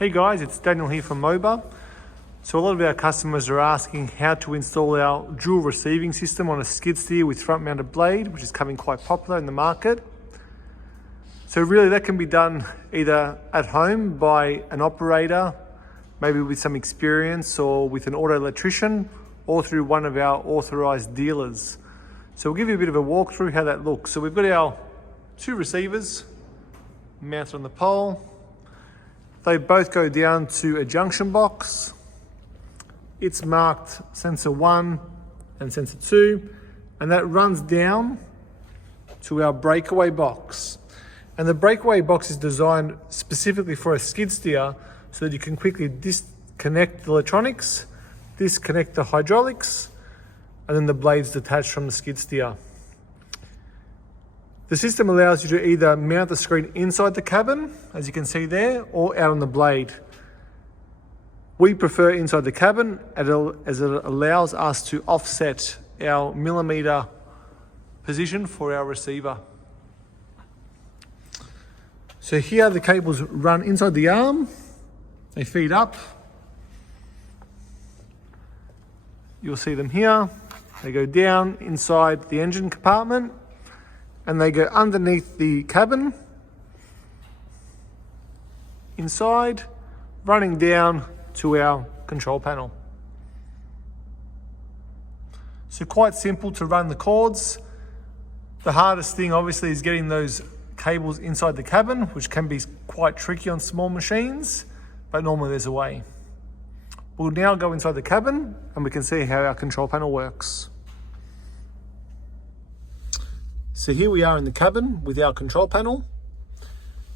Hey guys, it's Daniel here from MOBA. So a lot of our customers are asking how to install our dual receiving system on a skid steer with front mounted blade, which is becoming quite popular in the market. So really that can be done either at home by an operator, maybe with some experience, or with an auto electrician, or through one of our authorized dealers. So we'll give you a bit of a walkthrough how that looks. So we've got our two receivers mounted on the pole. They both go down to a junction box. It's marked sensor 1 and sensor 2, and that runs down to our breakaway box. And the breakaway box is designed specifically for a skid steer so that you can quickly disconnect the electronics, disconnect the hydraulics, and then the blade's detached from the skid steer. The system allows you to either mount the screen inside the cabin, as you can see there, or out on the blade. We prefer inside the cabin as it allows us to offset our millimeter position for our receiver. So here the cables run inside the arm, they feed up. You'll see them here. They go down inside the engine compartment, and they go underneath the cabin, inside, running down to our control panel. So quite simple to run the cords. The hardest thing obviously is getting those cables inside the cabin, which can be quite tricky on small machines, but normally there's a way. We'll now go inside the cabin and we can see how our control panel works. So here we are in the cabin with our control panel.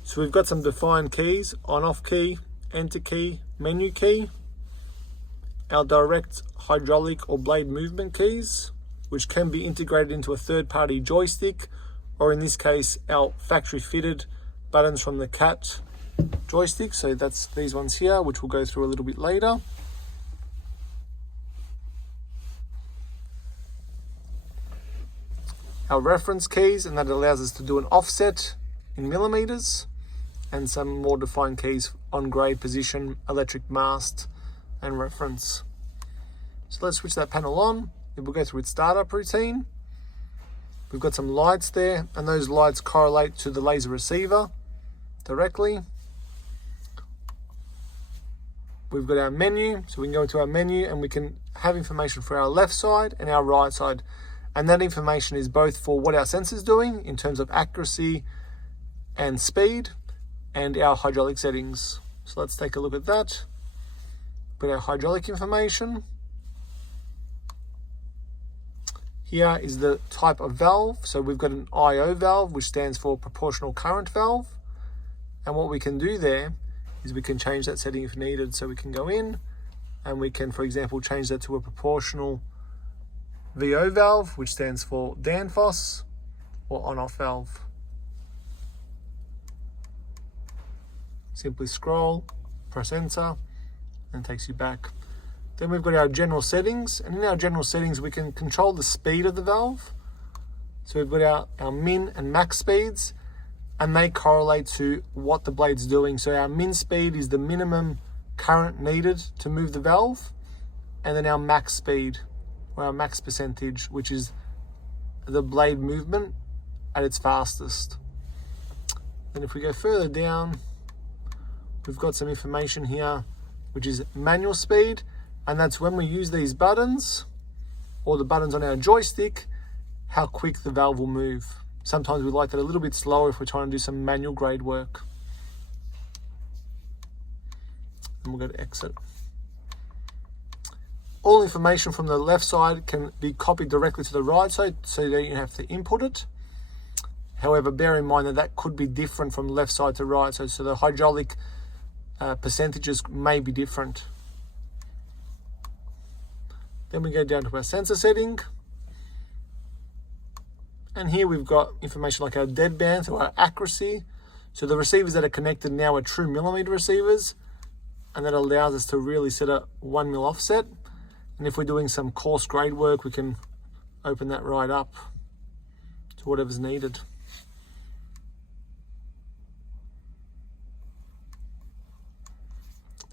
So we've got some defined keys: on-off key, enter key, menu key, our direct hydraulic or blade movement keys, which can be integrated into a third-party joystick, or in this case, our factory-fitted buttons from the CAT joystick. So that's these ones here, which we'll go through a little bit later. Our reference keys, and that allows us to do an offset in millimeters, and some more defined keys on grade, position, electric mast, and reference. So let's switch that panel on. We'll go through its startup routine. We've got some lights there, and those lights correlate to the laser receiver directly. We've got our menu, so we can go into our menu and we can have information for our left side and our right side. And that information is both for what our sensor's doing in terms of accuracy and speed, and our hydraulic settings. So let's take a look at that. Put our hydraulic information. Here is the type of valve. So we've got an IO valve, which stands for proportional current valve. And what we can do there is we can change that setting if needed. So we can go in and we can, for example, change that to a proportional VO valve, which stands for Danfoss, or on-off valve. Simply scroll, press enter, and it takes you back. Then we've got our general settings, and in our general settings we can control the speed of the valve. So we've got our min and max speeds, and they correlate to what the blade's doing. So our min speed is the minimum current needed to move the valve, and then our max speed, or our max percentage, which is the blade movement at its fastest. And if we go further down, we've got some information here, which is manual speed, and that's when we use these buttons, or the buttons on our joystick, how quick the valve will move. Sometimes we like that a little bit slower if we're trying to do some manual grade work. And we'll go to exit. All information from the left side can be copied directly to the right side, so you don't have to input it. However, bear in mind that that could be different from left side to right, so the hydraulic percentages may be different. Then we go down to our sensor setting. And here we've got information like our deadband, or our accuracy. So the receivers that are connected now are true millimeter receivers, and that allows us to really set a 1 mil offset. And if we're doing some coarse grade work, we can open that right up to whatever's needed.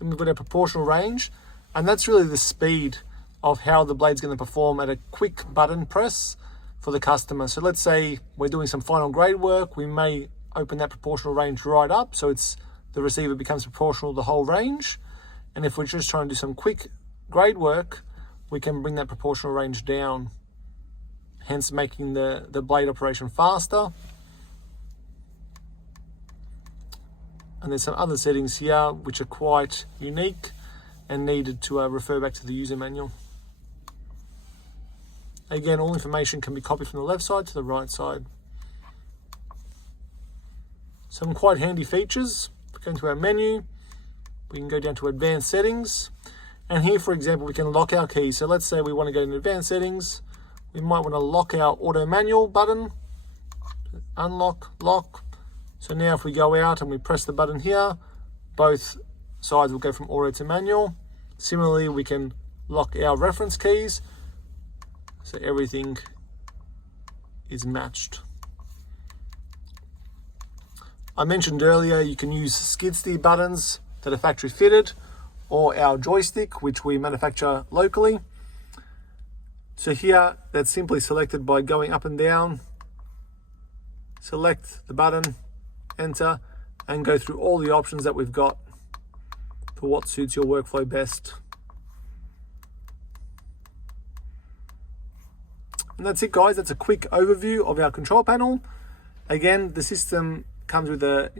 Then we've got our proportional range, and that's really the speed of how the blade's going to perform at a quick button press for the customer. So let's say we're doing some final grade work, we may open that proportional range right up, so the receiver becomes proportional to the whole range. And if we're just trying to do some quick grade work, we can bring that proportional range down, hence making the blade operation faster. And there's some other settings here which are quite unique and needed to refer back to the user manual. Again, all information can be copied from the left side to the right side. Some quite handy features. If we go into our menu, we can go down to advanced settings. And here, for example, we can lock our keys. So let's say we want to go into advanced settings. We might want to lock our auto manual button. Unlock, lock. So now if we go out and we press the button here, both sides will go from auto to manual. Similarly, we can lock our reference keys, so everything is matched. I mentioned earlier you can use skid steer buttons that are factory fitted, or our joystick, which we manufacture locally. So here, that's simply selected by going up and down. Select the button, enter, and go through all the options that we've got for what suits your workflow best. And that's it, guys. That's a quick overview of our control panel. Again, the system comes with a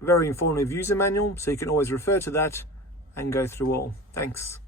very informative user manual, so you can always refer to that and go through all. Thanks.